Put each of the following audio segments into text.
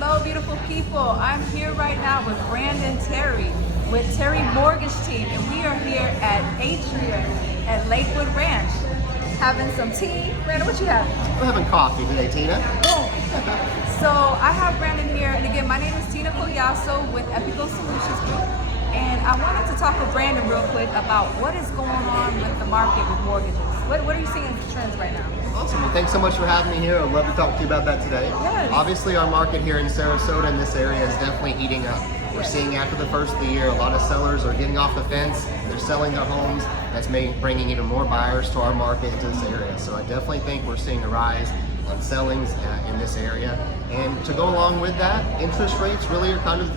Hello, beautiful people. I'm here right now with Brandon Terry with Terry Mortgage Team, and we are here at Atria at Lakewood Ranch having some tea. Brandon, what you have? We're having coffee today, Tina. Boom. So I have Brandon here, and again, my name is Collazo with Epico Solutions Group, and I wanted to talk with Brandon real quick about what is going on with the market with mortgages. What are you seeing in the trends right now? Awesome. Well, thanks so much for having me here. I'd love to talk to you about that today. Yes. Obviously, our market here in Sarasota in this area is definitely heating up. We're seeing after the first of the year, a lot of sellers are getting off the fence. They're selling their homes. That's bringing even more buyers to our market into this area. So I definitely think we're seeing a rise on sellings in this area. And to go along with that, interest rates really are kind of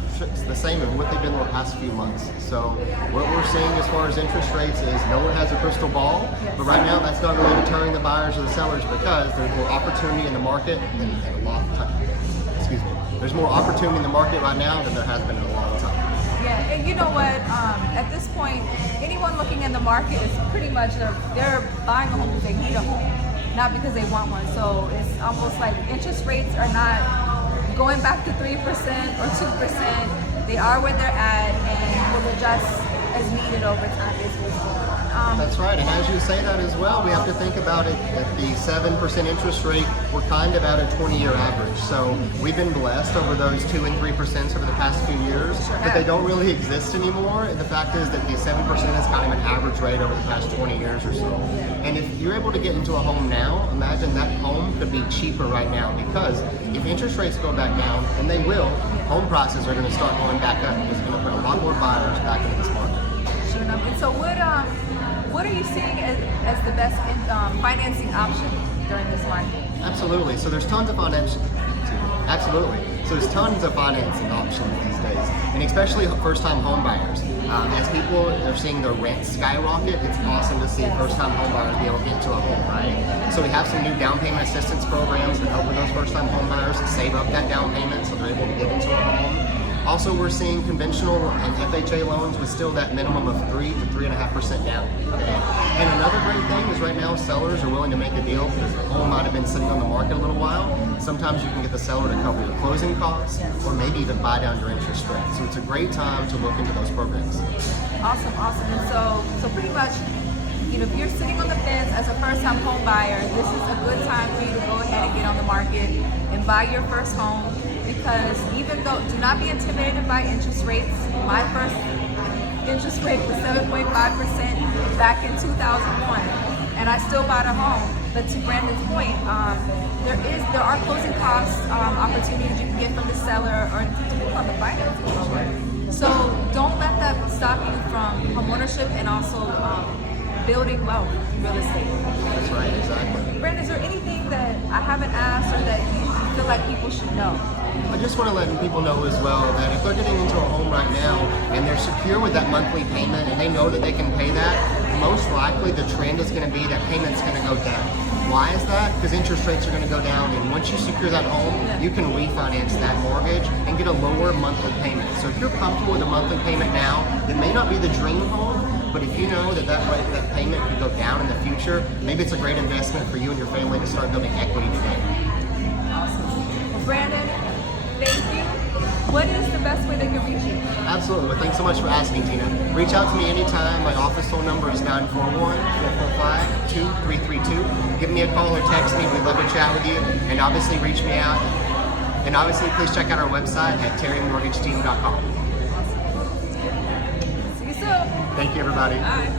the same as what they've been the past few months. So what we're seeing as far as interest rates is no one has a crystal ball, but right now that's not really deterring the buyers or the sellers because there's more opportunity in the market than in a long time. Excuse me. There's more opportunity in the market right now than there has been in a long time. Yeah, and you know what? At this point, anyone looking in the market is pretty much they're buying a home because they need a home, not because they want one. So it's almost like interest rates are not going back to 3% or 2%. They are where they're at and will adjust as needed over time. Is what's going on. That's right, and as you say that as well, we have to think about it at the 7% interest rate. We're kind of at a 20-year average. So we've been blessed over those 2 and 3% over the past few years, but they don't really exist anymore. And the fact is that the 7% is kind of an average rate over the past 20 years or so. And if you're able to get into a home now, imagine that home could be cheaper right now because if interest rates go back down, and they will, home prices are going to start going back up because it's going to put a lot more buyers back into this market. Sure enough. And so what are you seeing as the best financing option during this market? Absolutely. So there's tons of financing. Absolutely. So there's tons of financing options these days, and especially first-time home buyers. As people are seeing their rent skyrocket, it's awesome to see first-time home buyers be able to get into a home, right? So we have some new down payment assistance programs that help with those first-time home buyers to save up that down payment so they're able to get into a home. Also, we're seeing conventional and FHA loans with still that minimum of 3 to 3.5% down. Okay? And another great thing is right now sellers are willing to make a deal because the home might have been sitting on the market a little while. Sometimes you can get the seller to cover your closing costs or maybe even buy down your interest rate. So it's a great time to look into those programs. Awesome. And so pretty much, if you're sitting on the fence as a first-time home buyer, this is a good time for you to go ahead and get on the market and buy your first home. Because even though, do not be intimidated by interest rates. My first interest rate was 7.5% back in 2001, and I still bought a home. But to Brandon's point, there are closing costs opportunities you can get from the seller or on the financing. So don't let that stop you from homeownership and also building wealth in real estate. That's right, exactly. Brandon, is there anything that I haven't asked or that you feel like people should know? I just want to let people know as well that if they're getting into a home right now and they're secure with that monthly payment and they know that they can pay that, most likely the trend is going to be that payment's going to go down. Why is that? Because interest rates are going to go down, and once you secure that home, you can refinance that mortgage and get a lower monthly payment. So if you're comfortable with a monthly payment now, it may not be the dream home, but if you know that payment could go down in the future, maybe it's a great investment for you and your family to start building equity today. Awesome. Well, Brandon, thank you. What is the best way they can reach you? Absolutely. Well, thanks so much for asking, Tina. Reach out to me anytime. My office phone number is 941-445-2332. Give me a call or text me. We'd love to chat with you. And obviously reach me out. And obviously please check out our website at terrymortgageteam.com. See you soon. Thank you, everybody. Bye.